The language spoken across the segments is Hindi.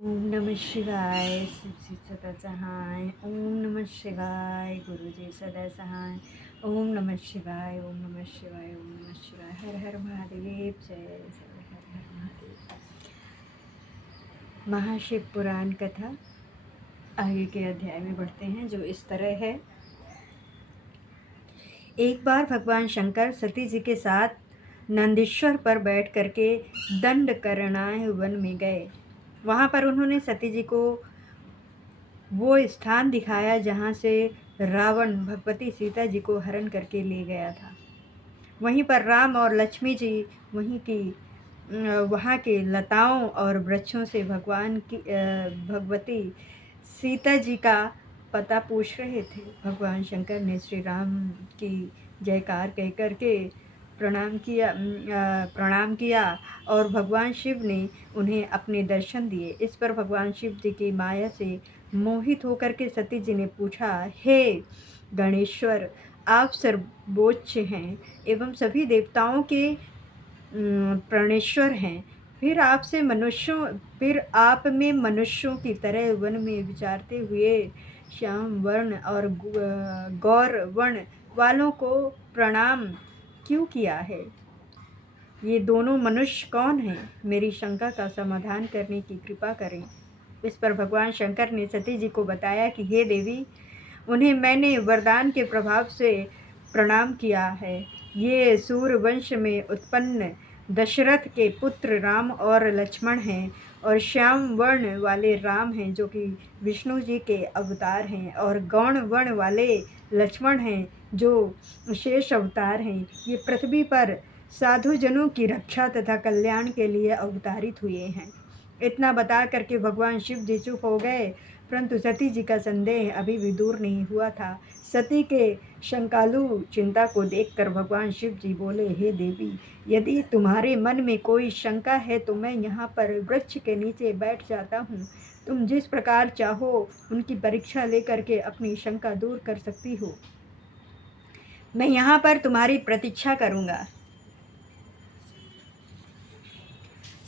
ओम नमः शिवाय शिव जी सदा सहाय। ओम नमः शिवाय गुरु जी सदा सहाय। ओम नमः शिवाय ओम नमः शिवाय ओम नमः शिवाय। हर हर महादेव। जय जय हर हर महादेव। महाशिव पुराण कथा आगे के अध्याय में बढ़ते हैं, जो इस तरह है। एक बार भगवान शंकर सती जी के साथ नंदीश्वर पर बैठ करके दंडकारण्य वन में गए। वहाँ पर उन्होंने सती जी को वो स्थान दिखाया जहाँ से रावण भगवती सीता जी को हरण करके ले गया था। वहीं पर राम और लक्ष्मी जी वहाँ के लताओं और वृक्षों से भगवती सीता जी का पता पूछ रहे थे। भगवान शंकर ने श्री राम की जयकार कह करके प्रणाम किया और भगवान शिव ने उन्हें अपने दर्शन दिए। इस पर भगवान शिव जी की माया से मोहित होकर के सती जी ने पूछा, हे गणेश्वर, आप सर्वोच्च हैं एवं सभी देवताओं के प्राणेश्वर हैं। फिर आप में मनुष्यों की तरह वन में विचरते हुए श्याम वर्ण और गौर वर्ण वालों को प्रणाम क्यों किया है? ये दोनों मनुष्य कौन हैं? मेरी शंका का समाधान करने की कृपा करें। इस पर भगवान शंकर ने सती जी को बताया कि हे देवी, उन्हें मैंने वरदान के प्रभाव से प्रणाम किया है। ये सूर्यवंश में उत्पन्न दशरथ के पुत्र राम और लक्ष्मण हैं, और श्याम वर्ण वाले राम हैं जो कि विष्णु जी के अवतार हैं, और गौण वर्ण वाले लक्ष्मण हैं जो शेष अवतार हैं। ये पृथ्वी पर साधुजनों की रक्षा तथा कल्याण के लिए अवतारित हुए हैं। इतना बता करके भगवान शिव जी चुप हो गए, परंतु सती जी का संदेह अभी भी दूर नहीं हुआ था। सती के शंकालु चिंता को देखकर भगवान शिव जी बोले, हे देवी, यदि तुम्हारे मन में कोई शंका है तो मैं यहाँ पर वृक्ष के नीचे बैठ जाता हूँ। तुम जिस प्रकार चाहो उनकी परीक्षा लेकर के अपनी शंका दूर कर सकती हो। मैं यहाँ पर तुम्हारी प्रतीक्षा करूँगा।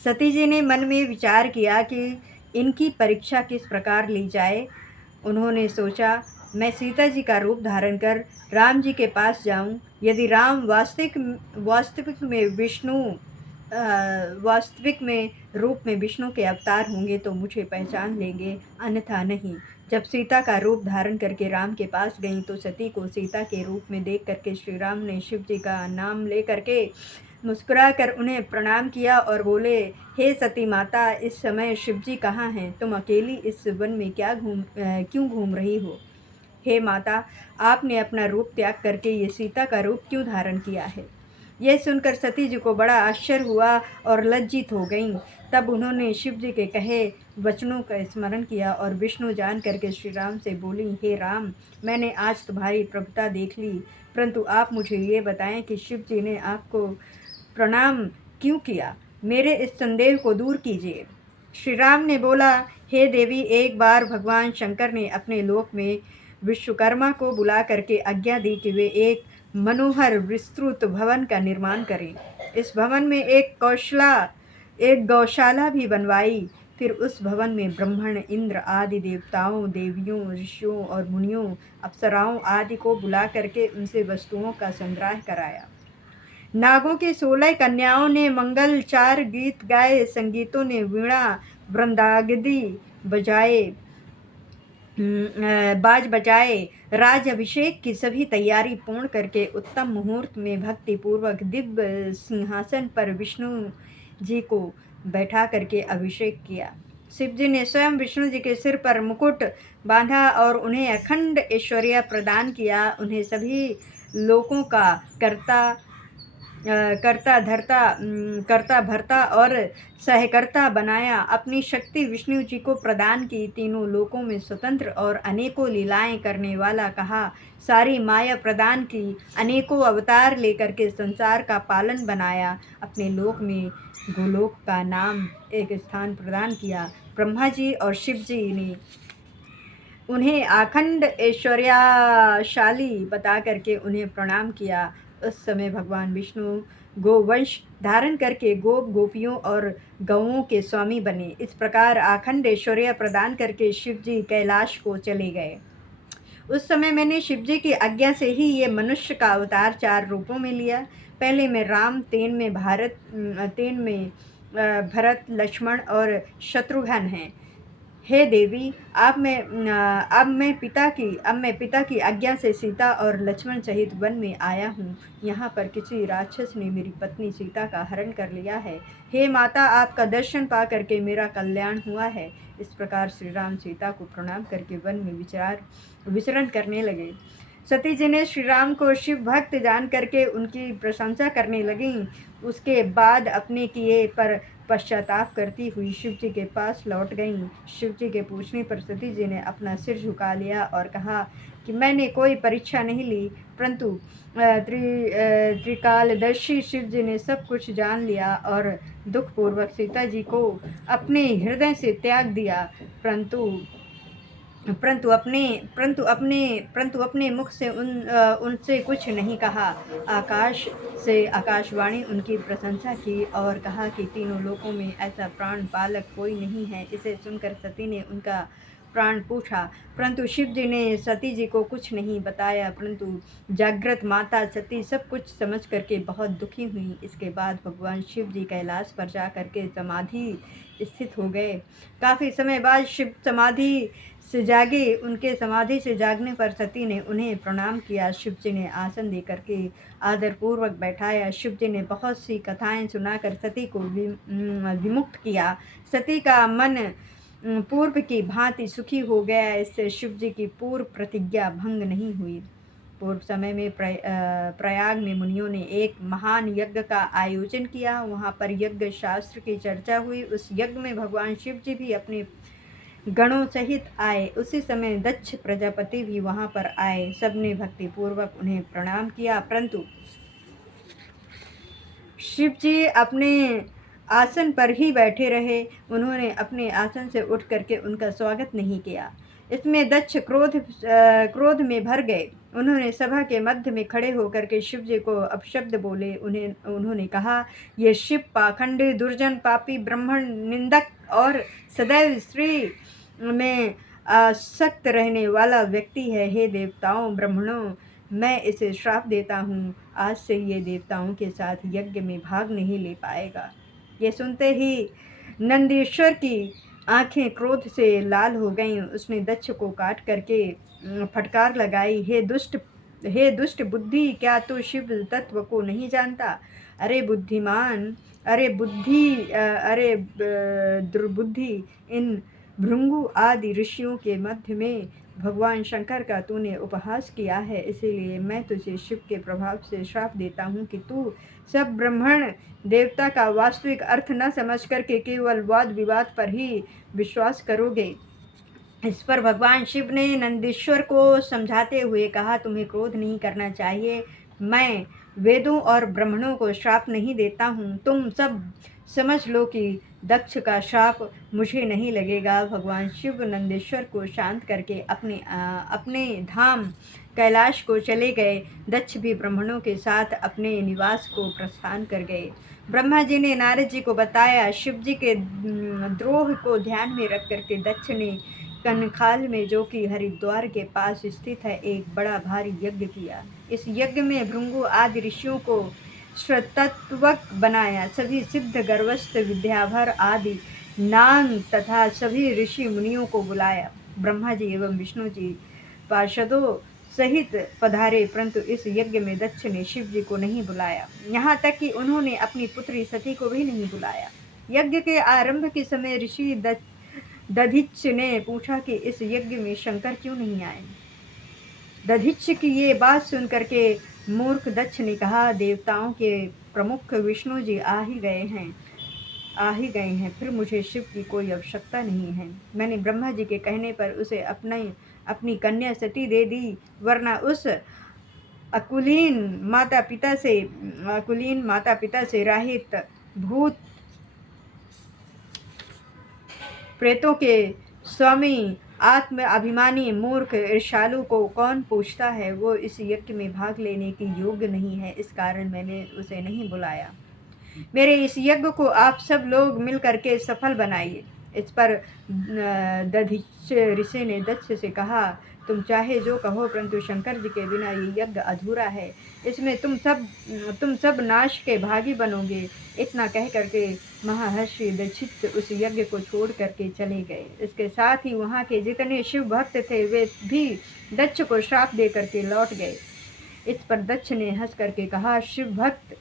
सती जी ने मन में विचार किया कि इनकी परीक्षा किस प्रकार ली जाए। उन्होंने सोचा, मैं सीता जी का रूप धारण कर राम जी के पास जाऊं। यदि राम वास्तविक में रूप में विष्णु के अवतार होंगे तो मुझे पहचान लेंगे, अन्यथा नहीं। जब सीता का रूप धारण करके राम के पास गई तो सती को सीता के रूप में देख करके श्री राम ने शिव जी का नाम ले करके मुस्कुराकर उन्हें प्रणाम किया और बोले, हे सती माता, इस समय शिव जी कहाँ हैं? तुम अकेली इस वन में क्यों घूम रही हो? हे माता, आपने अपना रूप त्याग करके ये सीता का रूप क्यों धारण किया है? यह सुनकर सती जी को बड़ा आश्चर्य हुआ और लज्जित हो गईं। तब उन्होंने शिव जी के कहे वचनों का स्मरण किया और विष्णु जान करके श्री राम से बोली, हे राम, मैंने आज तुम्हारी प्रभुता देख ली, परंतु आप मुझे ये बताएं कि शिव जी ने आपको प्रणाम क्यों किया? मेरे इस संदेह को दूर कीजिए। श्री राम ने बोला, हे देवी, एक बार भगवान शंकर ने अपने लोक में विश्वकर्मा को बुला करके आज्ञा दी कि वे एक मनोहर विस्तृत भवन का निर्माण करें। इस भवन में एक गौशाला भी बनवाई। फिर उस भवन में ब्राह्मण, इंद्र आदि देवताओं, देवियों, ऋषियों और मुनियों, अप्सराओं आदि को बुला करके उनसे वस्तुओं का संग्रह कराया। नागों की 16 कन्याओं ने मंगलचार गीत गाए, संगीतों ने वीणा वृंदागदी बाज बजाए। राज अभिषेक की सभी तैयारी पूर्ण करके उत्तम मुहूर्त में भक्ति पूर्वक दिव्य सिंहासन पर विष्णु जी को बैठा करके अभिषेक किया। शिव जी ने स्वयं विष्णु जी के सिर पर मुकुट बांधा और उन्हें अखंड ऐश्वर्य प्रदान किया। उन्हें सभी लोकों का करता भरता और सहकर्ता बनाया। अपनी शक्ति विष्णु जी को प्रदान की। तीनों लोकों में स्वतंत्र और अनेकों लीलाएं करने वाला कहा। सारी माया प्रदान की। अनेकों अवतार लेकर के संसार का पालन बनाया। अपने लोक में गोलोक का नाम एक स्थान प्रदान किया। ब्रह्मा जी और शिव जी ने उन्हें अखंड ऐश्वर्यशाली बता करके उन्हें प्रणाम किया। उस समय भगवान विष्णु गोवंश धारण करके गोप गोपियों और गौओं के स्वामी बने। इस प्रकार अखंड ऐश्वर्य प्रदान करके शिव जी कैलाश को चले गए। उस समय मैंने शिव जी की आज्ञा से ही ये मनुष्य का अवतार 4 रूपों में लिया। पहले में राम, तेन में भरत, लक्ष्मण और शत्रुघ्न हैं। हे देवी, अब मैं पिता की आज्ञा से सीता और लक्ष्मण सहित वन में आया हूँ। यहाँ पर किसी राक्षस ने मेरी पत्नी सीता का हरण कर लिया है। हे माता, आपका दर्शन पा करके मेरा कल्याण हुआ है। इस प्रकार श्री राम सीता को प्रणाम करके वन में विचरण करने लगे। सती जी ने श्री राम को शिव भक्त जान करके उनकी प्रशंसा करने लगीं। उसके बाद अपने किए पर पश्चाताप करती हुई शिव जी के पास लौट गईं। शिव जी के पूछने पर सती जी ने अपना सिर झुका लिया और कहा कि मैंने कोई परीक्षा नहीं ली, परंतु त्रिकालदर्शी शिव जी ने सब कुछ जान लिया और दुखपूर्वक सीता जी को अपने हृदय से त्याग दिया, परंतु अपने मुख से उनसे कुछ नहीं कहा। आकाश से आकाशवाणी उनकी प्रशंसा की और कहा कि तीनों लोकों में ऐसा प्राण पालक कोई नहीं है। इसे सुनकर सती ने उनका प्राण पूछा, परंतु शिव जी ने सती जी को कुछ नहीं बताया, परंतु जागृत माता सती सब कुछ समझ करके बहुत दुखी हुई। इसके बाद भगवान शिव जी कैलाश पर जा करके समाधि स्थित हो गए। काफ़ी समय बाद शिव समाधि से जागे। उनके समाधि से जागने पर सती ने उन्हें प्रणाम किया। शिव जी ने आसन दे करके आदरपूर्वक बैठाया। शिव जी ने बहुत सी कथाएं सुनाकर सती को विमुक्त किया। सती का मन पूर्व की भांति सुखी हो गया। इससे शिव जी की पूर्व प्रतिज्ञा भंग नहीं हुई। पूर्व समय में प्रयाग में मुनियों ने एक महान यज्ञ का आयोजन किया। वहाँ पर यज्ञ शास्त्र की चर्चा हुई। उस यज्ञ में भगवान शिव जी भी अपने गणों सहित आए। उसी समय दक्ष प्रजापति भी वहाँ पर आए। सबने भक्ति पूर्वक उन्हें प्रणाम किया, परंतु शिव जी अपने आसन पर ही बैठे रहे। उन्होंने अपने आसन से उठ करके उनका स्वागत नहीं किया। इसमें दक्ष क्रोध में भर गए। उन्होंने सभा के मध्य में खड़े होकर के शिव जी को अपशब्द बोले। उन्होंने कहा, ये शिव पाखंडी, दुर्जन, पापी, ब्राह्मण निंदक और सदैव स्त्री में आसक्त रहने वाला व्यक्ति है। हे देवताओं, ब्राह्मणों, मैं इसे श्राप देता हूँ। आज से ये देवताओं के साथ यज्ञ में भाग नहीं ले पाएगा। ये सुनते ही नंदीश्वर की आंखें क्रोध से लाल हो गईं। उसने दक्ष को काट करके फटकार लगाई, हे दुष्ट बुद्धि, क्या तू शिव तत्व को नहीं जानता? अरे बुद्धिमान, अरे दुर्बुद्धि, इन भृंगु आदि ऋषियों के मध्य में भगवान शंकर का तूने उपहास किया है। इसीलिए मैं तुझे शिव के प्रभाव से श्राप देता हूँ कि तू सब ब्राह्मण देवता का वास्तविक अर्थ न समझ करके केवल वाद विवाद पर ही विश्वास करोगे। इस पर भगवान शिव ने नंदीश्वर को समझाते हुए कहा, तुम्हें क्रोध नहीं करना चाहिए। मैं वेदों और ब्राह्मणों को श्राप नहीं देता हूँ। तुम सब समझ लो कि दक्ष का श्राप मुझे नहीं लगेगा। भगवान शिव नंदीश्वर को शांत करके अपने धाम कैलाश को चले गए। दक्ष भी ब्राह्मणों के साथ अपने निवास को प्रस्थान कर गए। ब्रह्मा जी ने नारद जी को बताया। शिव जी के द्रोह को ध्यान में रख करके दक्ष ने कनखाल में, जो कि हरिद्वार के पास स्थित है, एक बड़ा भारी यज्ञ किया। इस यज्ञ में भृंगु आदि ऋषियों को श्रतत्वक बनाया। सभी सिद्ध, गर्भस्थ, विद्याभर आदि नाग तथा सभी ऋषि मुनियों को बुलाया। ब्रह्मा जी एवं विष्णु जी पार्षदों सहित पधारे, परंतु इस यज्ञ में दक्ष ने शिव जी को नहीं बुलाया। यहाँ तक कि उन्होंने अपनी पुत्री सती को भी नहीं बुलाया। यज्ञ के आरंभ के समय ऋषि दधिच्छ ने पूछा कि इस यज्ञ में शंकर क्यों नहीं आए। दधिच्छ की ये बात सुन करके मूर्ख दक्ष ने कहा, देवताओं के प्रमुख विष्णु जी आ ही गए हैं, फिर मुझे शिव की कोई आवश्यकता नहीं है। मैंने ब्रह्मा जी के कहने पर उसे अपनी कन्या सती दे दी, वरना उस अकुलीन माता पिता से रहित भूत प्रेतों के स्वामी आत्म अभिमानी मूर्ख ईर्ष्यालु को कौन पूछता है? वो इस यज्ञ में भाग लेने की योग्य नहीं है, इस कारण मैंने उसे नहीं बुलाया। मेरे इस यज्ञ को आप सब लोग मिल करके सफल बनाइए। इस पर दधिच ऋषि ने दक्ष से कहा, तुम चाहे जो कहो, परंतु शंकर जी के बिना ये यज्ञ अधूरा है। इसमें तुम सब नाश के भागी बनोगे। इतना कह करके महर्षि दक्षित उस यज्ञ को छोड़ करके चले गए। इसके साथ ही वहाँ के जितने शिव भक्त थे वे भी दक्ष को श्राप दे करके लौट गए। इस पर दक्ष ने हंस करके कहा, शिव भक्त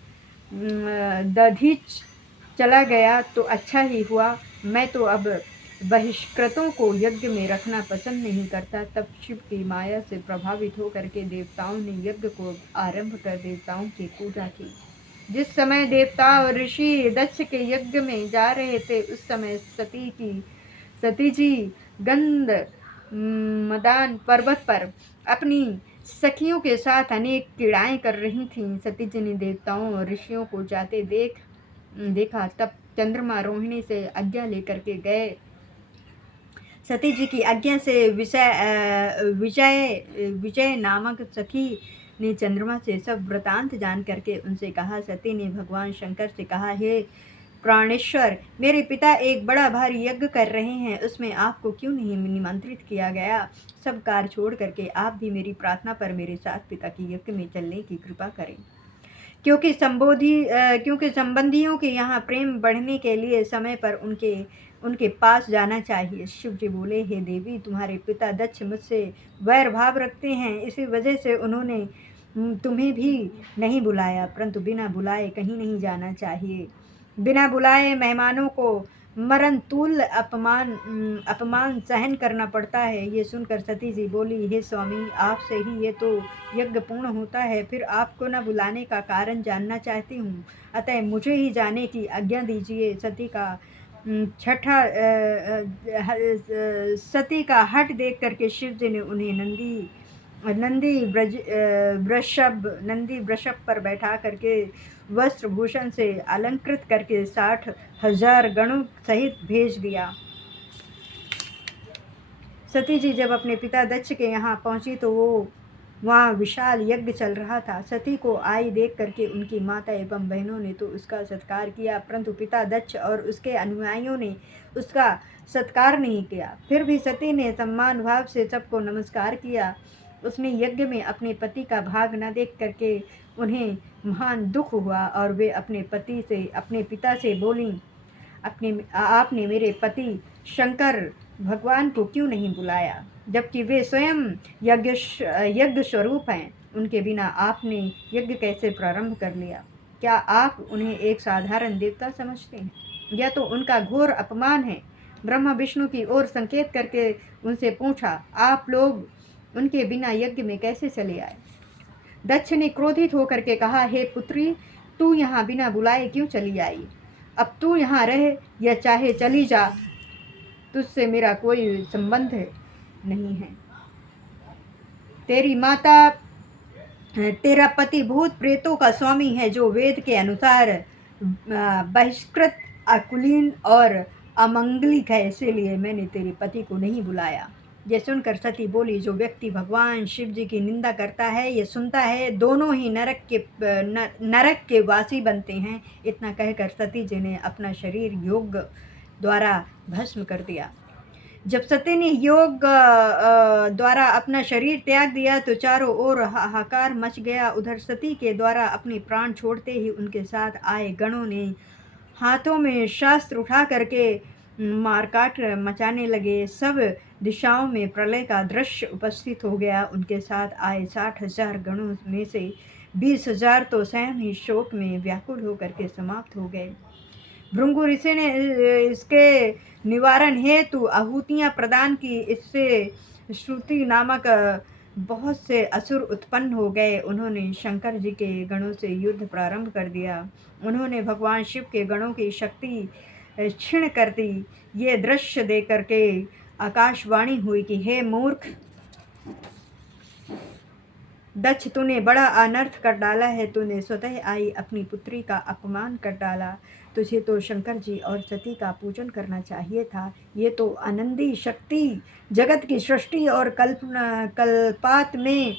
दधिच चला गया तो अच्छा ही हुआ। मैं तो अब बहिष्कृतों को यज्ञ में रखना पसंद नहीं करता। तब शिव की माया से प्रभावित होकर के देवताओं ने यज्ञ को आरंभ कर देवताओं की पूजा की। जिस समय देवता और ऋषि दक्ष के यज्ञ में जा रहे थे, उस समय सती जी गंध मदान पर्वत पर अपनी सखियों के साथ अनेक क्रीड़ाएं कर रही थीं। सती जी ने देवताओं और ऋषियों को जाते देखा। तब चंद्रमा रोहिणी से आज्ञा लेकर के गए। सती जी की आज्ञा से विजय नामक सखी ने चंद्रमा से सब वृतांत जान करके उनसे कहा। सती ने भगवान शंकर से कहा, हे प्राणेश्वर, मेरे पिता एक बड़ा भारी यज्ञ कर रहे हैं, उसमें आपको क्यों नहीं निमंत्रित किया गया? सब कार्य छोड़ करके आप भी मेरी प्रार्थना पर मेरे साथ पिता की यज्ञ में चलने की कृपा करें, क्योंकि संबंधियों के यहाँ प्रेम बढ़ने के लिए समय पर उनके पास जाना चाहिए। शिव जी बोले, हे देवी, तुम्हारे पिता दक्ष मुझसे वैर भाव रखते हैं, इसी वजह से उन्होंने तुम्हें भी नहीं बुलाया, परंतु बिना बुलाए कहीं नहीं जाना चाहिए। बिना बुलाए मेहमानों को मरण तुल्य अपमान सहन करना पड़ता है। ये सुनकर सती जी बोली, हे स्वामी, आपसे ही ये तो यज्ञ पूर्ण होता है, फिर आपको न बुलाने का कारण जानना चाहती हूँ, अतः मुझे ही जाने की आज्ञा दीजिए। सती का हठ देख करके शिव जी ने उन्हें नंदी वृषभ पर बैठा करके वस्त्र भूषण से अलंकृत करके 60,000 गणों सहित भेज दिया। सती जी जब अपने पिता दक्ष के यहाँ पहुंची तो वहाँ विशाल यज्ञ चल रहा था। सती को आई देख करके उनकी माता एवं बहनों ने तो उसका सत्कार किया, परंतु पिता दक्ष और उसके अनुयायियों ने उसका सत्कार नहीं किया। फिर भी सती ने सम्मान भाव से सबको नमस्कार किया। उसने यज्ञ में अपने पति का भाग न देख करके उन्हें महान दुख हुआ और वे अपने पिता से बोली, आपने मेरे पति शंकर भगवान को क्यों नहीं बुलाया, जबकि वे स्वयं यज्ञ स्वरूप हैं। उनके बिना आपने यज्ञ कैसे प्रारंभ कर लिया? क्या आप उन्हें एक साधारण देवता समझते हैं? यह तो उनका घोर अपमान है। ब्रह्मा विष्णु की ओर संकेत करके उनसे पूछा, आप लोग उनके बिना यज्ञ में कैसे चले आए? दक्ष ने क्रोधित होकर के कहा, हे पुत्री, तू यहाँ बिना बुलाए क्यों चली आई? अब तू यहाँ रह या चाहे चली जा, तुझसे मेरा कोई संबंध नहीं है। तेरी माता तेरा पति भूत प्रेतों का स्वामी है, जो वेद के अनुसार बहिष्कृत, अकुलीन और अमंगलिक है, इसीलिए मैंने तेरे पति को नहीं बुलाया। ये सुनकर सती बोली, जो व्यक्ति भगवान शिव जी की निंदा करता है, ये सुनता है, दोनों ही नरक के वासी बनते हैं। इतना कहकर सती जी ने अपना शरीर योग द्वारा भस्म कर दिया। जब सती ने योग द्वारा अपना शरीर त्याग दिया तो चारों ओर हाहाकार मच गया। उधर सती के द्वारा अपने प्राण छोड़ते ही उनके साथ आए गणों ने हाथों में शास्त्र उठा करके मारकाट मचाने लगे। सब दिशाओं में प्रलय का दृश्य उपस्थित हो गया। उनके साथ आए 60,000 गणों में से 20,000 तो स्वयं ही शोक में व्याकुल होकर के समाप्त हो गए। भृंगु ऋषि ने इसके निवारण हेतु आहुतियाँ प्रदान की। इससे श्रुति नामक बहुत से असुर उत्पन्न हो गए। उन्होंने शंकर जी के गणों से युद्ध प्रारंभ कर दिया। उन्होंने भगवान शिव के गणों की शक्ति क्षीण कर दी। ये दृश्य देख करके आकाशवाणी हुई कि हे मूर्ख दक्ष, तूने बड़ा अनर्थ कर डाला है। तूने स्वतः आई अपनी पुत्री का अपमान कर डाला। तुझे तो शंकर जी और सती का पूजन करना चाहिए था। ये तो आनंदी शक्ति जगत की सृष्टि और कल्पात में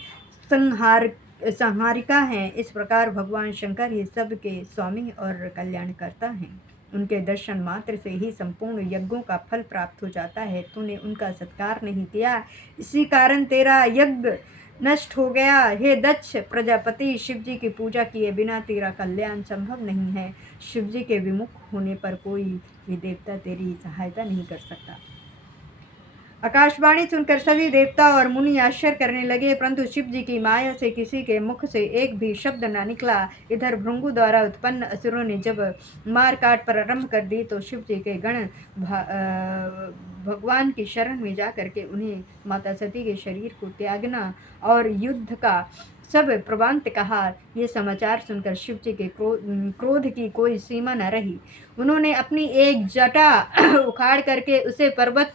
संहारिका हैं। इस प्रकार भगवान शंकर ही सब के स्वामी और कल्याणकर्ता हैं। उनके दर्शन मात्र से ही संपूर्ण यज्ञों का फल प्राप्त हो जाता है। तूने उनका सत्कार नहीं किया, इसी कारण तेरा यज्ञ नष्ट हो गया। हे दक्ष प्रजापति, शिवजी की पूजा किए बिना तेरा कल्याण संभव नहीं है। शिवजी के विमुख होने पर कोई भी देवता तेरी सहायता नहीं कर सकता। आकाशवाणी सुनकर सभी देवता और मुनि आश्चर्य करने लगे, परंतु शिव जी की माया से किसी के मुख से एक भी शब्द न निकला। इधर भृंगु द्वारा उत्पन्न असुरों ने जब मार काट प्रारंभ कर दी तो शिव जी के गण भगवान की शरण में जा करके उन्हें माता सती के शरीर को त्यागना और युद्ध का सब प्रबंध कहा। ये समाचार सुनकर शिव जी के क्रोध की कोई सीमा न रही। उन्होंने अपनी एक जटा उखाड़ करके उससे पर्वत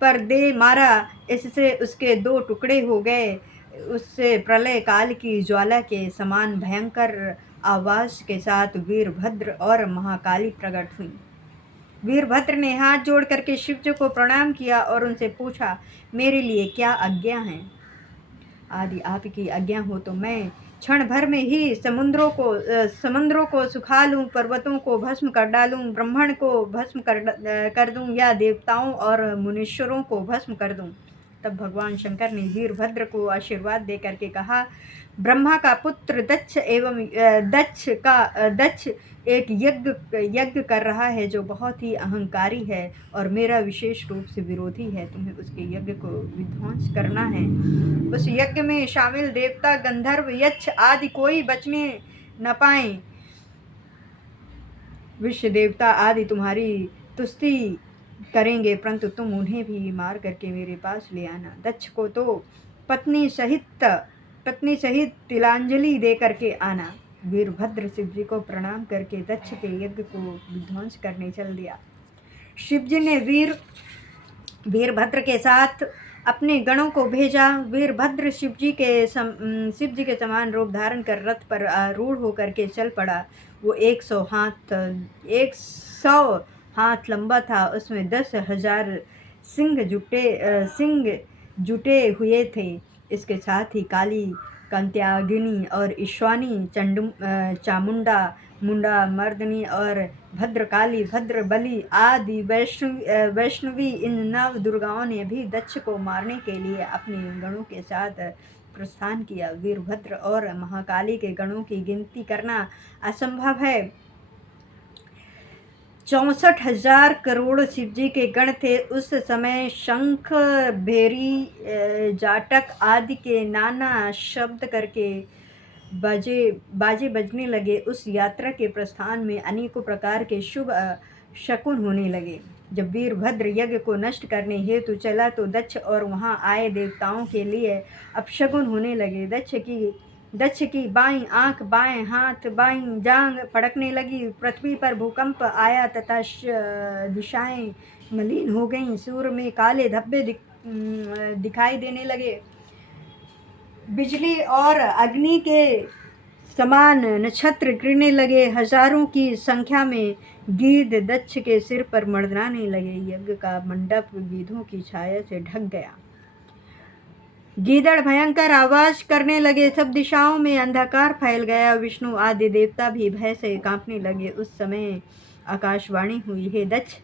पर दे मारा। इससे उसके 2 टुकड़े हो गए। उससे प्रलय काल की ज्वाला के समान भयंकर आवाज के साथ वीरभद्र और महाकाली प्रकट हुई। वीरभद्र ने हाथ जोड़ करके शिव जी को प्रणाम किया और उनसे पूछा, मेरे लिए क्या आज्ञा है? आदि आपकी आज्ञा हो तो मैं क्षण भर में ही समुद्रों को सुखा लूं, पर्वतों को भस्म कर डालूं, ब्रह्मांड को भस्म कर दूं या देवताओं और मुनीश्वरों को भस्म कर दूं। तब भगवान शंकर ने वीरभद्र को आशीर्वाद दे करके कहा, ब्रह्मा का पुत्र दक्ष एक यज्ञ कर रहा है जो बहुत ही अहंकारी है और मेरा विशेष रूप से विरोधी है। तुम्हें उसके यज्ञ को विध्वंस करना है। उस यज्ञ में शामिल देवता, गंधर्व, यक्ष आदि कोई बचने न पाए। विश्व देवता आदि तुम्हारी तुष्टि करेंगे, परंतु तुम उन्हें भी मार करके मेरे पास ले आना। दक्ष को तो पत्नी सहित तिलांजलि दे करके आना। वीरभद्र शिव जी को प्रणाम करके दक्ष के यज्ञ को विध्वंस करने चल दिया। शिव जी ने वीरभद्र के साथ अपने गणों को भेजा। वीरभद्र शिव जी के समान रूप धारण कर रथ पर आरूढ़ होकर के चल पड़ा। वो 100 हाथ लंबा था। उसमें 10,000 सिंह जुटे हुए थे। इसके साथ ही काली, कांत्यागिनी और ईशानी, चामुंडा, मुंडा मर्दनी और भद्रकाली, भद्रबली आदि वैष्णवी इन 9 दुर्गाओं ने भी दक्ष को मारने के लिए अपने गणों के साथ प्रस्थान किया। वीरभद्र और महाकाली के गणों की गिनती करना असंभव है। 64,000 करोड़ शिवजी के गण थे। उस समय शंख, भेरी, जाटक आदि के नाना शब्द करके बाजे बजने लगे। उस यात्रा के प्रस्थान में अनेकों प्रकार के शुभ शकुन होने लगे। जब वीरभद्र यज्ञ को नष्ट करने हेतु चला तो दक्ष और वहां आए देवताओं के लिए अपशकुन होने लगे। दक्ष की बाईं आंख, बाएं हाथ, बाईं जांघ फड़कने लगी। पृथ्वी पर भूकंप आया तथा दिशाएं मलिन हो गईं। सूर्य में काले धब्बे दिखाई देने लगे। बिजली और अग्नि के समान नक्षत्र गिरने लगे। हजारों की संख्या में गीध दक्ष के सिर पर मंडराने लगे। यज्ञ का मंडप गीधों की छाया से ढक गया। गीदड़ भयंकर आवाज करने लगे। सब दिशाओं में अंधकार फैल गया। विष्णु आदि देवता भी भय से कांपने लगे। उस समय आकाशवाणी हुई, हे दक्ष,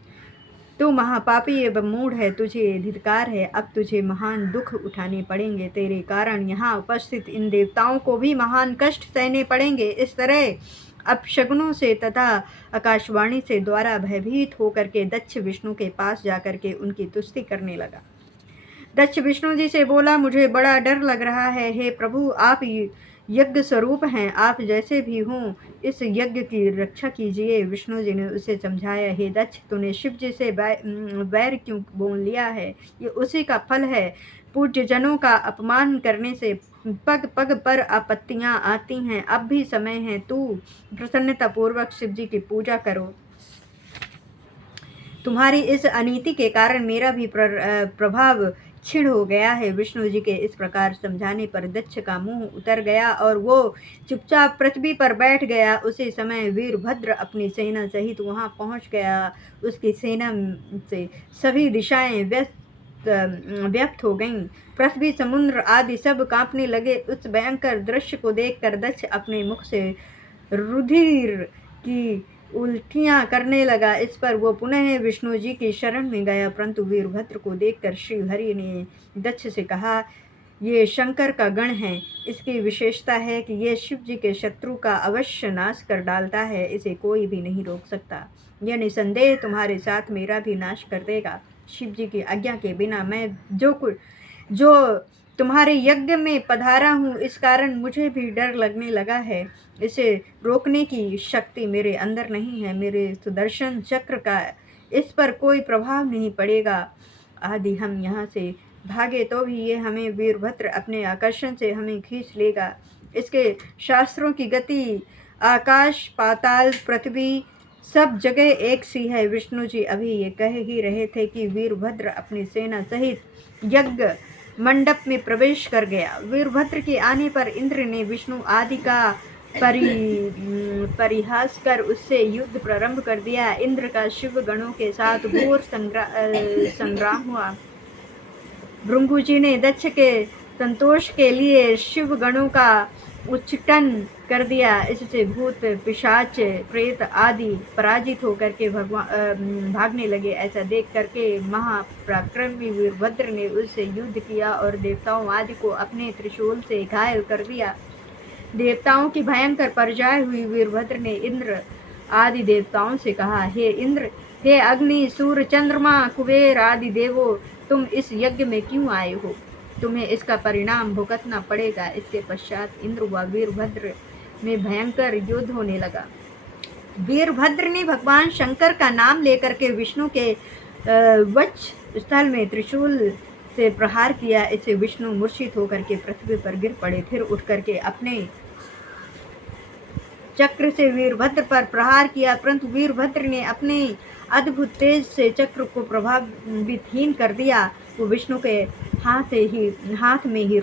तू महापापी एवं मूढ़ है, तुझे धिक्कार है। अब तुझे महान दुख उठाने पड़ेंगे। तेरे कारण यहाँ उपस्थित इन देवताओं को भी महान कष्ट सहने पड़ेंगे। इस तरह अपशगुनों से तथा आकाशवाणी से द्वारा भयभीत होकर के दक्ष विष्णु के पास जाकर के उनकी तुष्टि करने लगा। दक्ष विष्णु जी से बोला, मुझे बड़ा डर लग रहा है। हे प्रभु, आप यज्ञ स्वरूप हैं, आप जैसे भी हों इस यज्ञ की रक्षा कीजिए। विष्णु जी ने उसे समझाया, हे दक्ष, तूने शिव जी से वैर क्यों बोल लिया है? ये उसी का फल है। पूज्य जनों का अपमान करने से पग पग पर आपत्तियां आती हैं। अब भी समय है, तू प्रसन्नतापूर्वक शिव जी की पूजा करो। तुम्हारी इस अनीति के कारण मेरा भी प्रभाव क्षीण हो गया है। विष्णु जी के इस प्रकार समझाने पर दक्ष का मुंह उतर गया और वो चुपचाप पृथ्वी पर बैठ गया। उसी समय वीरभद्र अपनी सेना सहित वहां पहुंच गया। उसकी सेना से सभी दिशाएं व्यक्त हो गईं। पृथ्वी, समुद्र आदि सब कांपने लगे। उस भयंकर दृश्य को देखकर दक्ष अपने मुख से रुधिर की उल्टियां करने लगा। इस पर वो पुनः विष्णु जी की शरण में गया, परंतु वीरभद्र को देखकर श्री हरि ने दक्ष से कहा, ये शंकर का गण है। इसकी विशेषता है कि ये शिव जी के शत्रु का अवश्य नाश कर डालता है। इसे कोई भी नहीं रोक सकता। यह निसंदेह तुम्हारे साथ मेरा भी नाश कर देगा। शिव जी की आज्ञा के बिना मैं जो तुम्हारे यज्ञ में पधारा हूँ, इस कारण मुझे भी डर लगने लगा है। इसे रोकने की शक्ति मेरे अंदर नहीं है। मेरे सुदर्शन चक्र का इस पर कोई प्रभाव नहीं पड़ेगा। आदि हम यहाँ से भागे तो भी ये हमें वीरभद्र अपने आकर्षण से हमें खींच लेगा। इसके शास्त्रों की गति आकाश, पाताल, पृथ्वी सब जगह एक सी है। विष्णु जी अभी ये कह ही रहे थे कि वीरभद्र अपनी सेना सहित यज्ञ मंडप में प्रवेश कर गया। वीरभद्र के आने पर इंद्र ने विष्णु आदि का परिहास कर उससे युद्ध प्रारंभ कर दिया। इंद्र का शिव गणों के साथ घोर संग्राम हुआ। भृंगु जी ने दक्ष के संतोष के लिए शिव गणों का उच्चाटन कर दिया। इससे भूत, पिशाच, प्रेत आदि पराजित होकर के भागने लगे। ऐसा देख करके महापराक्रमी वीरभद्र ने उससे युद्ध किया और देवताओं आदि को अपने त्रिशूल से घायल कर दिया। देवताओं की भयंकर पराजय हुई। वीरभद्र ने इंद्र आदि देवताओं से कहा, हे इंद्र, हे अग्नि, सूर्य, चंद्रमा, कुबेर आदि देवों, तुम इस यज्ञ में क्यों आए हो? तुम्हें इसका परिणाम भुगतना पड़ेगा। इसके पश्चात इंद्र व वीरभद्र में भयंकर युद्ध होने लगा। वीरभद्र ने भगवान शंकर का नाम लेकर के विष्णु के वक्ष स्थल में त्रिशूल से प्रहार किया। इससे विष्णु मूर्छित होकर के पृथ्वी पर गिर पड़े। फिर उठ करके अपने चक्र से वीरभद्र पर प्रहार किया, परंतु वीरभद्र ने अपने अद्भुत तेज से चक्र को प्रभावितहीन कर दिया। वो विष्णु के हाथ में ही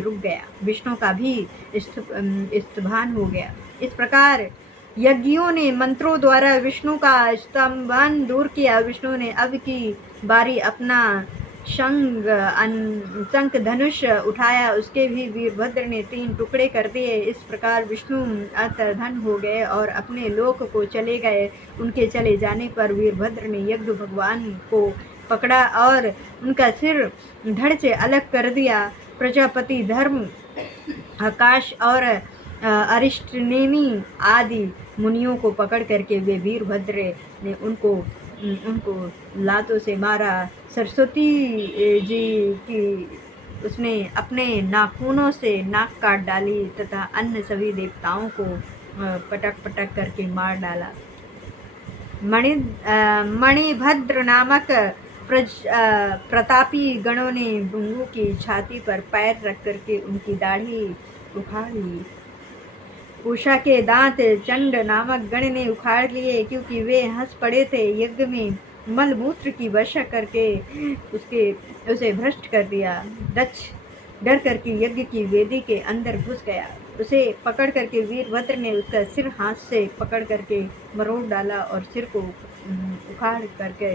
रुक गया। विष्णु का भी स्तंभन हो गया। इस प्रकार यज्ञियों ने मंत्रों द्वारा विष्णु का स्तंभन दूर किया। विष्णु ने अब की बारी अपना शंख धनुष उठाया। उसके भी वीरभद्र ने 3 टुकड़े कर दिए। इस प्रकार विष्णु अंतर्धान हो गए और अपने लोक को चले गए। उनके चले जाने पर वीरभद्र ने यज्ञ भगवान को पकड़ा और उनका सिर धड़ से अलग कर दिया। प्रजापति, धर्म, आकाश और अरिष्टनेमी आदि मुनियों को पकड़ करके वे वीरभद्र ने उनको लातों से मारा। सरस्वती जी की उसने अपने नाखूनों से नाक काट डाली तथा अन्य सभी देवताओं को पटक करके मार डाला। मणिभद्र नामक प्रतापी गणों ने भृंगु की छाती पर पैर रख करके उनकी दाढ़ी उखाड़ ली। उषा के दांत चंड नामक गण ने उखाड़ लिए, क्योंकि वे हंस पड़े थे। यज्ञ में मलमूत्र की वर्षा करके उसे भ्रष्ट कर दिया। दक्ष डर करके यज्ञ की वेदी के अंदर घुस गया। उसे पकड़ करके वीरभद्र ने उसका सिर हाथ से पकड़ करके मरोड़ डाला और सिर को उखाड़ करके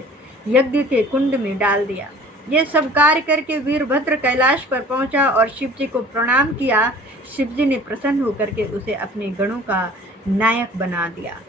यज्ञ के कुंड में डाल दिया। ये सब कार्य करके वीरभद्र कैलाश पर पहुंचा और शिव जी को प्रणाम किया। शिव जी ने प्रसन्न होकर के उसे अपने गणों का नायक बना दिया।